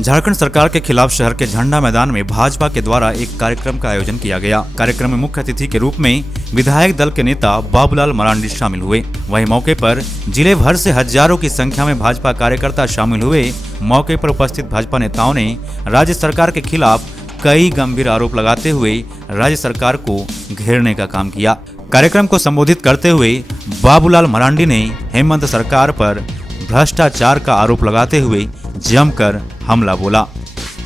झारखंड सरकार के खिलाफ शहर के झंडा मैदान में भाजपा के द्वारा एक कार्यक्रम का आयोजन किया गया। कार्यक्रम में मुख्य अतिथि के रूप में विधायक दल के नेता बाबूलाल मरांडी शामिल हुए। वहीं मौके पर जिले भर से हजारों की संख्या में भाजपा कार्यकर्ता शामिल हुए। मौके पर उपस्थित भाजपा नेताओं ने राज्य सरकार के खिलाफ कई गंभीर आरोप लगाते हुए राज्य सरकार को घेरने का काम किया। कार्यक्रम को संबोधित करते हुए बाबूलाल मरांडी ने हेमंत सरकार पर भ्रष्टाचार का आरोप लगाते हुए जमकर हमला बोला।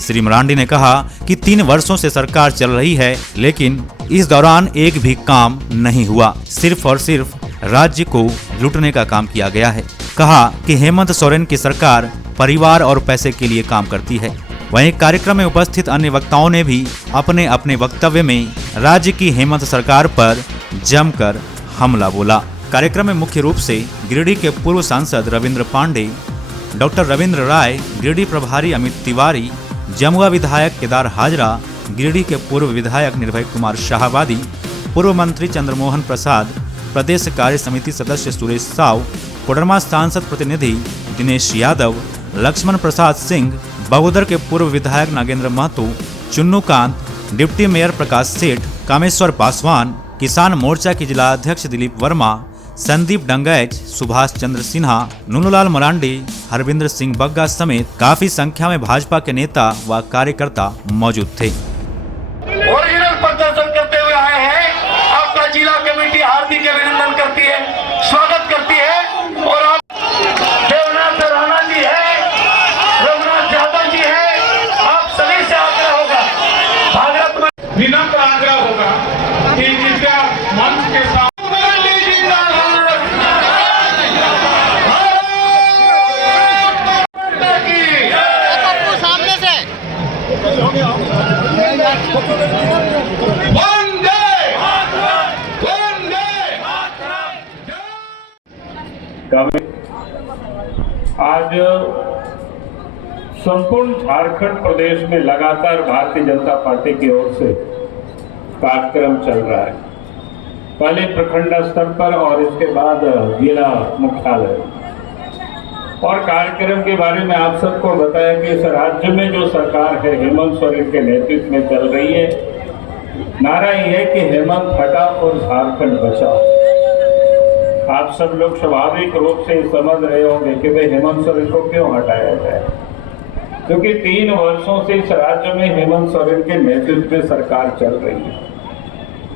श्री मरांडी ने कहा कि 3 वर्षों से सरकार चल रही है, लेकिन इस दौरान एक भी काम नहीं हुआ। सिर्फ और सिर्फ राज्य को लूटने का काम किया गया है। कहा कि हेमंत सोरेन की सरकार परिवार और पैसे के लिए काम करती है। वहीं कार्यक्रम में उपस्थित अन्य वक्ताओं ने भी अपने अपने वक्तव्य में राज्य की हेमंत सरकार पर जमकर हमला बोला। कार्यक्रम में मुख्य रूप से गिरिडीह के पूर्व सांसद रविंद्र पांडे, डॉक्टर रविंद्र राय, गिरिडीह प्रभारी अमित तिवारी, जमुआ विधायक केदार हाजरा, गिरिडीह के पूर्व विधायक निर्भय कुमार शाहाबादी, पूर्व मंत्री चंद्रमोहन प्रसाद, प्रदेश कार्य समिति सदस्य सुरेश साव, कोडरमा सांसद प्रतिनिधि दिनेश यादव, लक्ष्मण प्रसाद सिंह, बगोदर के पूर्व विधायक नागेंद्र महतो, चुन्नू कांत, डिप्टी मेयर प्रकाश सेठ, कामेश्वर पासवान, किसान मोर्चा के जिला अध्यक्ष दिलीप वर्मा, संदीप डंगैच, सुभाष चंद्र सिन्हा, नुनूलाल मरांडी, हरविंद्र सिंह बग्गा समेत काफी संख्या में भाजपा के नेता व कार्यकर्ता मौजूद थे। ओरिजिनल प्रदर्शन करते हुए आए हैं। आपका जिला कमेटी हार्दिक अभिनंदन करती है, स्वागत करती है। और आप देवनाथ राणा जी है, रघुनाथ यादव जी है, आप सभी से आग्रह होगा, भारत में विनम्र आग्रह होगा कि कृपया मंच के साथ आज संपूर्ण झारखंड प्रदेश में लगातार भारतीय जनता पार्टी की ओर से कार्यक्रम चल रहा है। पहले प्रखंड स्तर पर और इसके बाद जिला मुख्यालय। और कार्यक्रम के बारे में आप सबको बताया कि इस राज्य में जो सरकार है हेमंत सोरेन के नेतृत्व में चल रही है। नारा यह है कि हेमंत हटा और झारखंड बचाओ। आप सब लोग स्वाभाविक रूप से समझ रहे होंगे कि भाई हेमंत सोरेन को क्यों हटाया जाए, क्योंकि 3 वर्षों से इस राज्य में हेमंत सोरेन के नेतृत्व में सरकार चल रही है।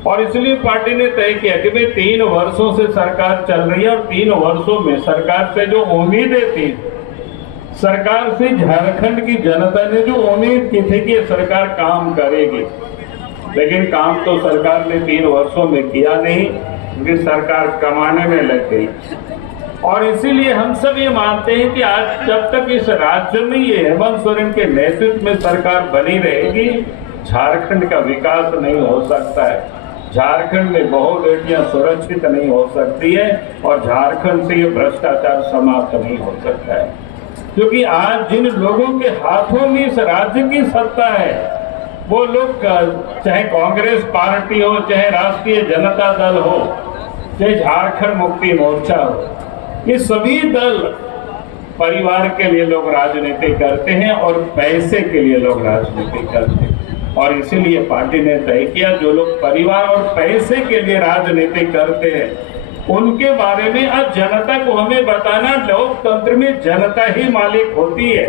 और इसलिए पार्टी ने तय किया कि भाई 3 वर्षों से सरकार चल रही है और 3 वर्षों में सरकार से जो उम्मीदें थी, सरकार से झारखंड की जनता ने जो उम्मीद की थी कि ये सरकार काम करेगी, लेकिन काम तो सरकार ने 3 वर्षों में किया नहीं, क्योंकि सरकार कमाने में लग गई। और इसीलिए हम सब ये मानते हैं कि आज जब तक इस राज्य में ये हेमंत सोरेन के नेतृत्व में सरकार बनी रहेगी, झारखंड का विकास नहीं हो सकता है। झारखंड में बहुबेटियां सुरक्षित नहीं हो सकती है और झारखंड से ये भ्रष्टाचार समाप्त नहीं हो सकता है। क्योंकि आज जिन लोगों के हाथों में इस राज्य की सत्ता है, वो लोग चाहे कांग्रेस पार्टी हो, चाहे राष्ट्रीय जनता दल हो, चाहे झारखंड मुक्ति मोर्चा हो, ये सभी दल परिवार के लिए लोग राजनीति करते हैं और पैसे के लिए लोग राजनीति करते हैं। और इसीलिए पार्टी ने तय किया जो लोग परिवार और पैसे के लिए राजनीति करते हैं, उनके बारे में आज जनता को हमें बताना। लोकतंत्र में जनता ही मालिक होती है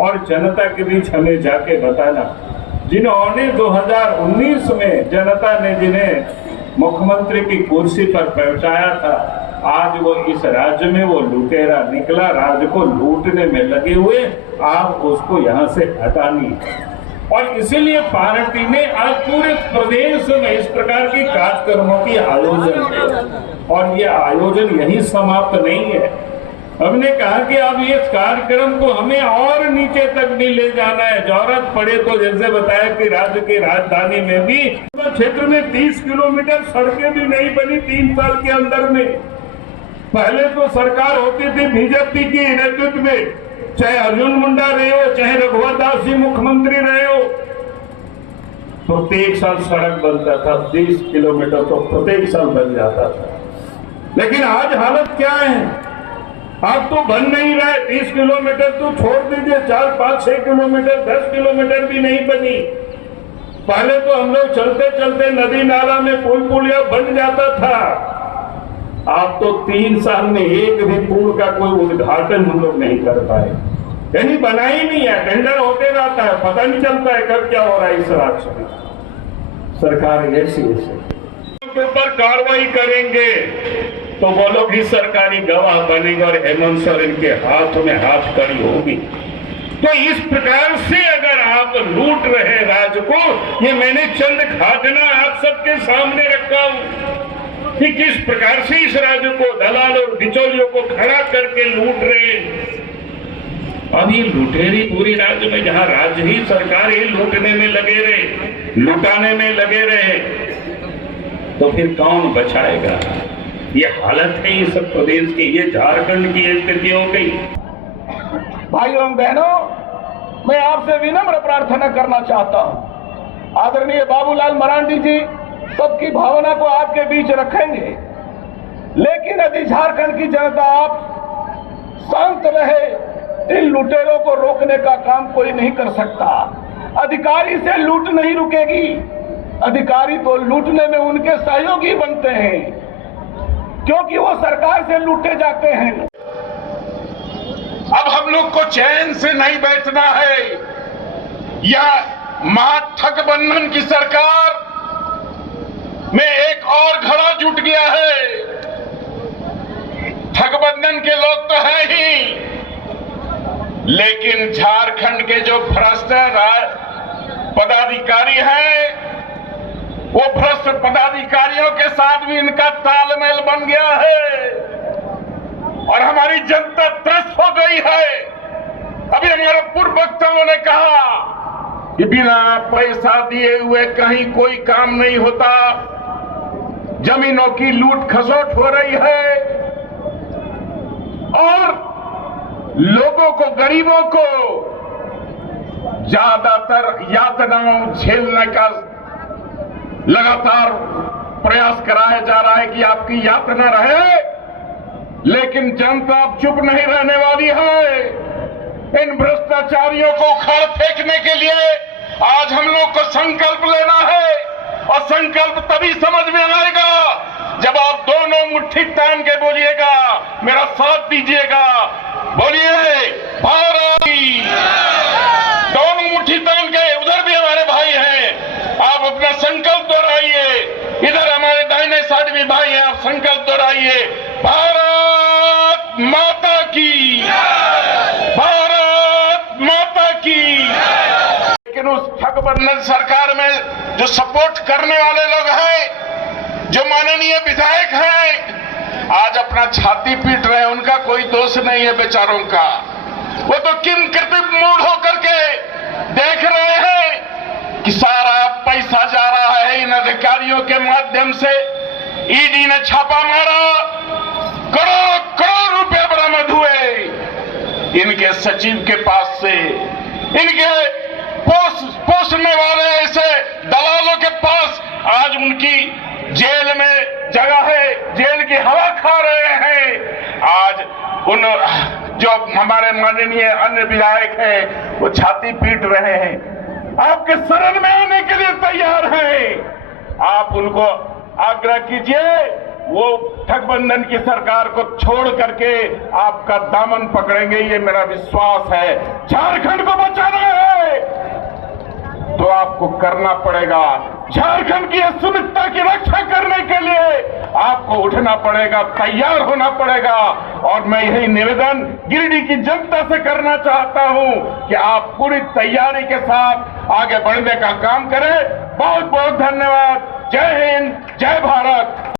और जनता के बीच हमें जाके बताना। जिन्होंने 2019 में जनता ने जिन्हें मुख्यमंत्री की कुर्सी पर पहुंचाया था, आज वो इस राज्य में वो लुटेरा निकला, राज्य को लूटने में लगे हुए। आप उसको यहाँ से हटानी। और इसीलिए पार्टी ने आज पूरे प्रदेश में इस प्रकार के कार्यक्रमों की आयोजन किया। और ये आयोजन यही समाप्त नहीं है। हमने कहा कि अब इस कार्यक्रम को हमें और नीचे तक भी ले जाना है। जरूरत पड़े तो जैसे बताया कि राज्य की राजधानी में भी क्षेत्र में 30 किलोमीटर सड़कें भी नहीं बनी 3 साल के अंदर में। पहले तो सरकार होती थी बीजेपी के नेतृत्व में, चाहे अर्जुन मुंडा रहे हो, चाहे रघुवर दास जी मुख्यमंत्री रहे हो, प्रत्येक साल सड़क बनता था। 30 किलोमीटर तो प्रत्येक साल बन जाता था। लेकिन आज हालत क्या है? आप तो बन नहीं रहे। 30 किलोमीटर तो छोड़ दीजिए, 4, 5, 6 किलोमीटर, 10 किलोमीटर भी नहीं बनी। पहले तो हम लोग चलते चलते नदी नाला में पुल पुलिया बन जाता था। आप तो 3 साल में एक भी पुल का कोई उद्घाटन हम लोग नहीं कर पाए, कहीं बना ही नहीं है। टेंडर होते रहता है, पता नहीं चलता है कब क्या हो रहा है। इस राज्य में सरकार ऐसी के ऊपर कार्रवाई करेंगे तो वो लोग ही सरकारी गवाह बनेंगे और हेमंत सोरेन के हाथ में हाथ कड़ी होगी। तो इस प्रकार से अगर आप लूट रहे राज्य को, ये मैंने चंद खादना आप सबके सामने रखा हूं कि किस प्रकार से इस राज्य को दलाल और बिचौलियों को खड़ा करके लूट रहे। अब ये लुटेरी पूरी राज्य में, जहां राज्य ही सरकार ही लूटने में लगे रहे, लुटाने में लगे रहे, तो फिर कौन बचाएगा। ये हालत है इस प्रदेश की, ये झारखंड की स्थिति हो गई। भाइयों एवं बहनों, मैं आपसे विनम्र प्रार्थना करना चाहता हूं। आदरणीय बाबूलाल मरांडी जी सबकी भावना को आपके बीच रखेंगे, लेकिन यदि झारखंड की जनता आप शांत रहे, इन लुटेरों को रोकने का काम कोई नहीं कर सकता। अधिकारी से लूट नहीं रुकेगी। अधिकारी तो लूटने में उनके सहयोगी बनते हैं, क्योंकि वो सरकार से लूटे जाते हैं। अब हम लोग को चैन से नहीं बैठना है। यह महागठबंधन की सरकार में एक और घड़ा जुट गया है। गठबंधन के लोग तो है ही, लेकिन झारखंड के जो भ्रष्ट पदाधिकारी हैं, वो भ्रष्ट पदाधिकारियों के साथ भी इनका तालमेल बन गया है और हमारी जनता त्रस्त हो गई है। अभी हमारे पूर्व वक्ताओं ने कहा कि बिना पैसा दिए हुए कहीं कोई काम नहीं होता, जमीनों की लूट खसोट हो रही है और लोगों को, गरीबों को ज्यादातर यातनाओं झेलने का लगातार प्रयास कराया जा रहा है कि आपकी यातना रहे, लेकिन जनता अब चुप नहीं रहने वाली है। इन भ्रष्टाचारियों को उखाड़ फेंकने के लिए आज हम लोग को संकल्प लेना है और संकल्प तभी समझ में आएगा जब आप दोनों मुट्ठी तान के बोलिएगा, मेरा साथ दीजिएगा, बोलिए भारत। दोनों मुट्ठी तान के, उधर भी हमारे भाई हैं, आप अपना संकल्प दोहराइए। इधर हमारे दाहिने साइड भी भाई हैं, आप संकल्प दोहराइए, भारत माता की, भारत माता की। लेकिन उस गठबंधन सरकार में जो सपोर्ट करने वाले लोग हैं, जो माननीय विधायक हैं, आज अपना छाती पीट रहे हैं। उनका कोई दोष नहीं है बेचारों का। वो तो किम कृतिम मूड होकर के देख रहे हैं कि सारा पैसा जा रहा है इन अधिकारियों के माध्यम से। ईडी ने छापा मारा, करोड़ करोड़ रुपए बरामद हुए इनके सचिव के पास से, इनके पोसने वाले ऐसे दलालों के पास। आज उनकी जेल में जगह है, जेल की हवा खा रहे हैं। आज उन जो हमारे माननीय अन्य विधायक हैं, वो छाती पीट रहे हैं, आपके शरण में आने के लिए तैयार हैं। आप उनको आग्रह कीजिए, वो गठबंधन की सरकार को छोड़ करके आपका दामन पकड़ेंगे, ये मेरा विश्वास है। झारखंड को बचाना है तो आपको करना पड़ेगा। झारखंड की अस्मिता की रक्षा करने के लिए आपको उठना पड़ेगा, तैयार होना पड़ेगा। और मैं यही निवेदन गिरिडीह की जनता से करना चाहता हूं कि आप पूरी तैयारी के साथ आगे बढ़ने का काम करें। बहुत बहुत धन्यवाद। जय हिंद, जय भारत।